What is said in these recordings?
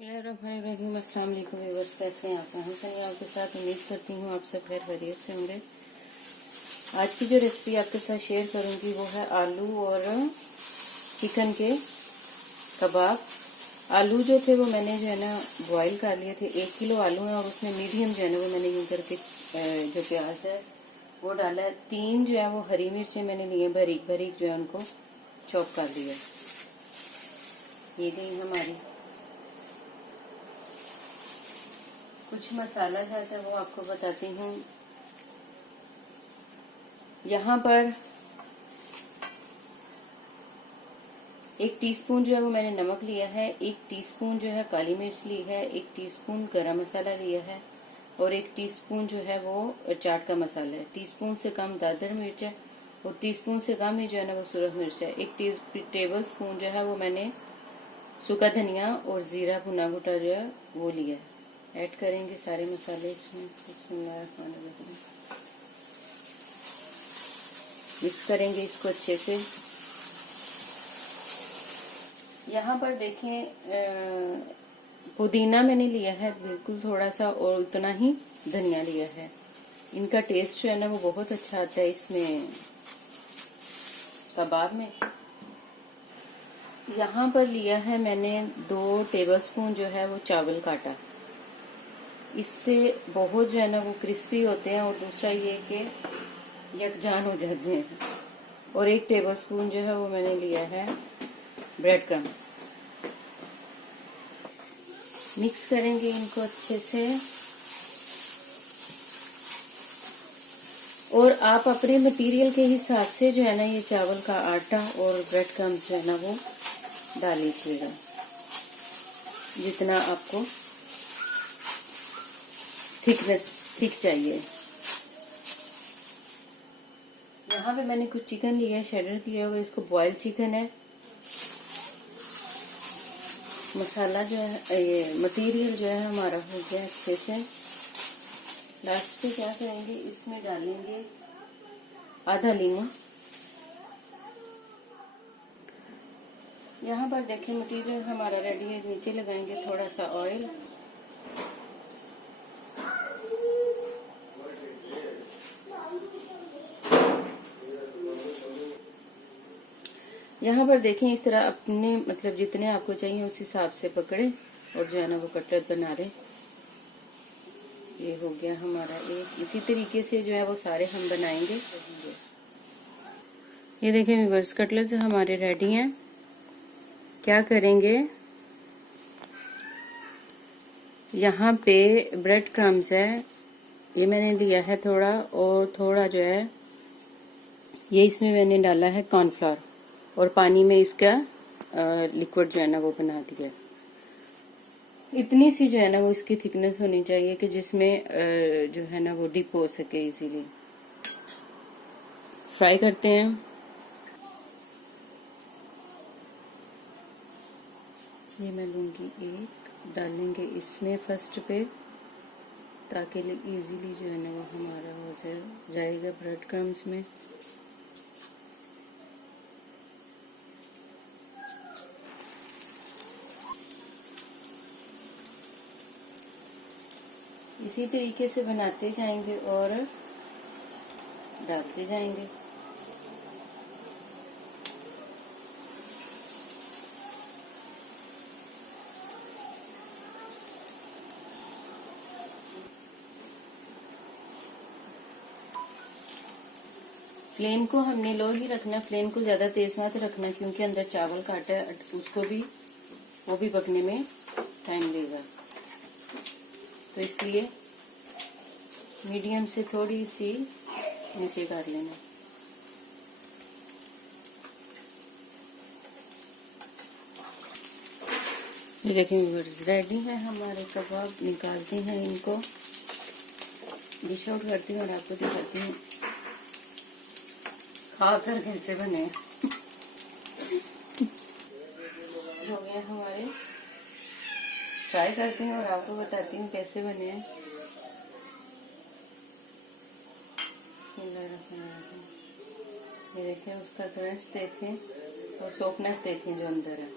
बिस्मिल्लाहिर्रहमानिर्रहीम। अस्सलाम वालेकुम व्यूअर्स, कैसे हैं आप? हम सनी आपके साथ उम्मीद करती हूँ आप सब खैर खैरियत से होंगे। आज की जो रेसिपी आपके साथ शेयर करूँगी वो है आलू और चिकन के कबाब। आलू जो थे वो मैंने जो है ना बॉईल कर लिए थे। 1 किलो आलू है और उसमें मीडियम जो है ना वो मैंने यूँ करके जो प्याज है वो डाला है। 3 जो है वो हरी मिर्चें मैंने लिए बारीक बारीक जो है उनको चॉप कर लिया। ये गई हमारी कुछ मसाला जाता है वो आपको बताती हूँ। यहाँ पर 1 टीस्पून जो है वो मैंने नमक लिया है, 1 टीस्पून जो है काली मिर्च ली है, 1 टीस्पून गरम मसाला लिया है और 1 टीस्पून जो है वो चाट का मसाला है। टीस्पून से कम दादर मिर्च है और टीस्पून से कम ही जो है ना वो सुरख मिर्च है। 1 टेबल स्पून जो है वो मैंने सूखा धनिया और जीरा भुना भुटा जो है वो लिया है। ऐड करेंगे सारे मसाले इसमें। बिस्मिल्लाहिर्रहमानिर्रहीम। मिक्स करेंगे इसको अच्छे से। यहाँ पर देखें पुदीना मैंने लिया है बिल्कुल थोड़ा सा और उतना ही धनिया लिया है। इनका टेस्ट जो है ना वो बहुत अच्छा आता है इसमें कबाब में। यहाँ पर लिया है मैंने 2 टेबलस्पून जो है वो चावल काटा। इससे बहुत जो है ना वो क्रिस्पी होते हैं और दूसरा ये कि यकजान हो जाते हैं। और 1 टेबलस्पून जो है वो मैंने लिया है ब्रेड क्रम्स। मिक्स करेंगे इनको अच्छे से और आप अपने मटेरियल के हिसाब से जो है ना ये चावल का आटा और ब्रेड क्रम्स जो है ना वो डाल लीजिएगा जितना आपको थिक चाहिए। यहाँ पे मैंने कुछ चिकन लिया है, शेडर किया हुआ, इसको बॉयल चिकन है। मसाला जो है ये मटेरियल जो है हमारा हो गया अच्छे से। लास्ट पे क्या करेंगे, इसमें डालेंगे आधा लीमू। यहाँ पर देखें मटेरियल हमारा रेडी है। नीचे लगाएंगे थोड़ा सा ऑयल। यहाँ पर देखें इस तरह अपने मतलब जितने आपको चाहिए उस हिसाब से पकड़े और जो है ना वो कटलेट बना रहे। ये हो गया हमारा एक। इसी तरीके से जो है वो सारे हम बनाएंगे। ये देखें व्यूअर्स, कटलेट हमारे रेडी हैं। क्या करेंगे, यहाँ पे ब्रेड क्रम्स है, ये मैंने लिया है थोड़ा और थोड़ा जो है ये इसमें मैंने डाला है कॉर्नफ्लोर और पानी में इसका लिक्विड जो है ना वो बना दिया। इतनी सी जो है ना वो इसकी थिकनेस होनी चाहिए कि जिसमें जो है ना वो डिप हो सके इजीली। फ्राई करते हैं। ये मैं लूंगी एक, डालेंगे इसमें फर्स्ट पे ताकि इजीली जो है ना वो हमारा हो जाएगा ब्रेड क्रम्स में। इसी तरीके से बनाते जाएंगे और डालते जाएंगे। फ्लेम को हमने लो ही रखना, फ्लेम को ज्यादा तेज मत रखना क्योंकि अंदर चावल का आटा है, उसको भी वो भी पकने में टाइम लेगा। तो इसलिए मीडियम से थोड़ी सी नीचे कर लेना। ये देखिए रेडी है हमारे कबाब। निकालते हैं इनको, डिश आउट करती हूँ और आपको दिखाती हूँ खाकर कैसे बने। हो गए हमारे, ट्राई करती हूँ और आपको बताती हूँ कैसे बने हैं। ये देखें, उसका क्रंच देखें और सॉफ्टनेस देखें जो अंदर है।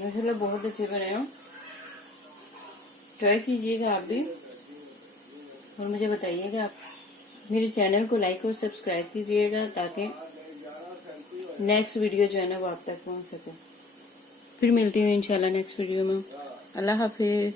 माशाल्लाह बहुत अच्छे बने हो। ट्राई कीजिएगा आप भी और मुझे बताइएगा। आप मेरे चैनल को लाइक और सब्सक्राइब कीजिएगा ताकि नेक्स्ट वीडियो जो है ना वो आप तक पहुंच सके। फिर मिलती हूँ इंशाल्लाह नेक्स्ट वीडियो में। अल्लाह हाफिज।